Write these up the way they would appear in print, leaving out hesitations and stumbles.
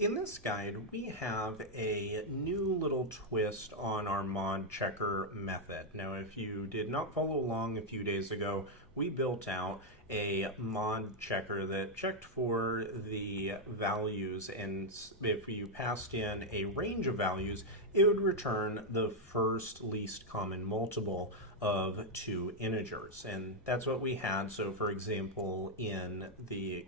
In this guide, we have a new little twist on our mod checker method. Now, if you did not follow along a few days ago, we built out a mod checker that checked for the values, and if you passed in a range of values, it would return the first least common multiple of two integers, and that's what we had. So for example, in the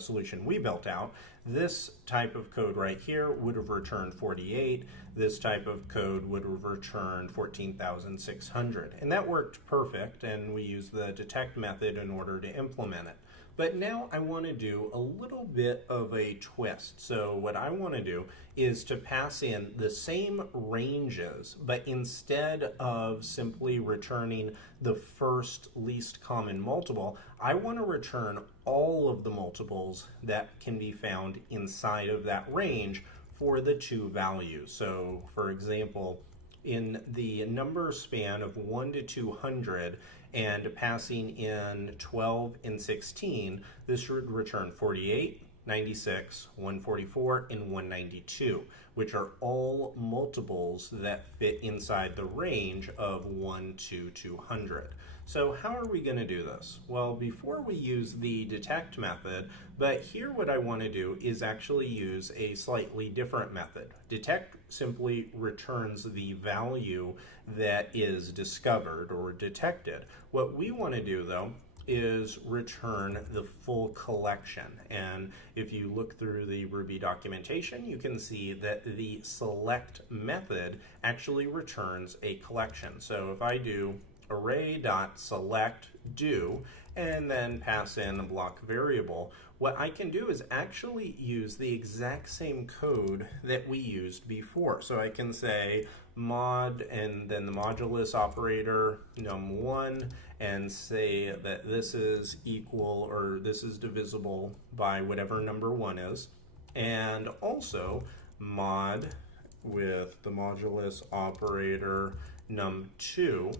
solution we built out, this type of code right here would have returned 48. This type of code would have returned 14,600, and that worked perfect, and we used the detect method in order to implement it. But now I want to do a little bit of a twist. So what I want to do is to pass in the same ranges, but instead of simply returning the first least common multiple, I want to return all of the multiples that can be found inside of that range for the two values. So for example, in the number span of 1 to 200 and passing in 12 and 16, this should return 48, 96, 144, and 192, which are all multiples that fit inside the range of 1 to 200. So how are we going to do this? Well, before we use the detect method, but here what I want to do is actually use a slightly different method. Detect simply returns the value that is discovered or detected. What we want to do, though, is return the full collection. And if you look through the Ruby documentation, you can see that the select method actually returns a collection. So if I do array.select do and then pass in a block variable, what I can do is actually use the exact same code that we used before. So I can say mod and then the modulus operator num1 and say that this is equal or this is divisible by whatever number 1 is, and also mod with the modulus operator num2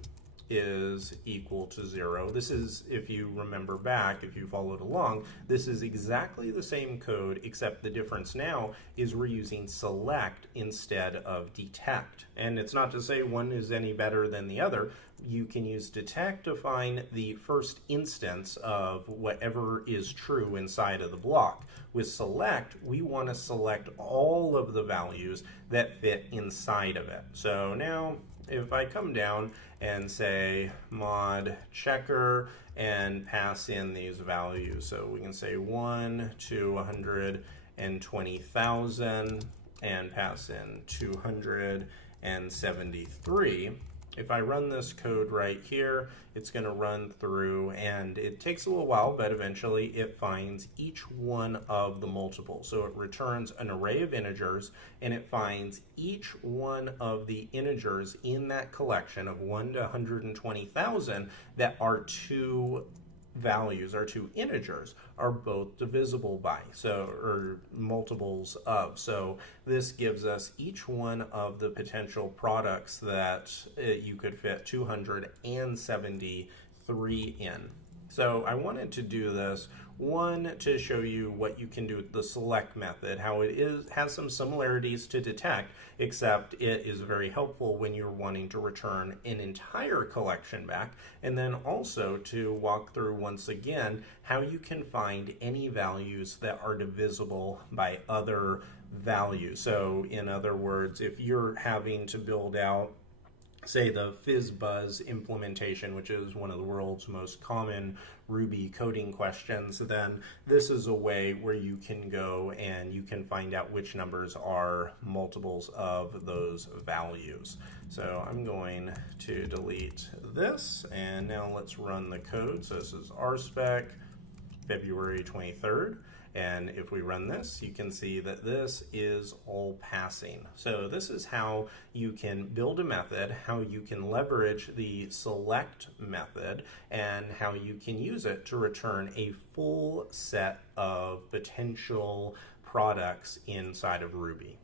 is equal to 0. This is, if you remember back, if you followed along, this is exactly the same code, except the difference now is we're using select instead of detect. And it's not to say one is any better than the other. You can use detect to find the first instance of whatever is true inside of the block. With select, we want to select all of the values that fit inside of it. So now if I come down and say mod checker and pass in these values, so we can say 1 to 120,000 and pass in 273. If I run this code right here, it's going to run through, and it takes a little while, but eventually it finds each one of the multiples. So it returns an array of integers, and it finds each one of the integers in that collection of 1 to 120,000 that are two values, our two integers, are both divisible by, so, or multiples of. So this gives us each one of the potential products that you could fit 273 in. So I wanted to do this, one, to show you what you can do with the select method, how it has some similarities to detect, except it is very helpful when you're wanting to return an entire collection back, and then also to walk through once again how you can find any values that are divisible by other values. So in other words, if you're having to build out, say, the FizzBuzz implementation, which is one of the world's most common Ruby coding questions, then this is a way where you can go and you can find out which numbers are multiples of those values. So I'm going to delete this, and now let's run the code. So this is RSpec, February 23rd. And if we run this, you can see that this is all passing. So this is how you can build a method, how you can leverage the select method, and how you can use it to return a full set of potential products inside of Ruby.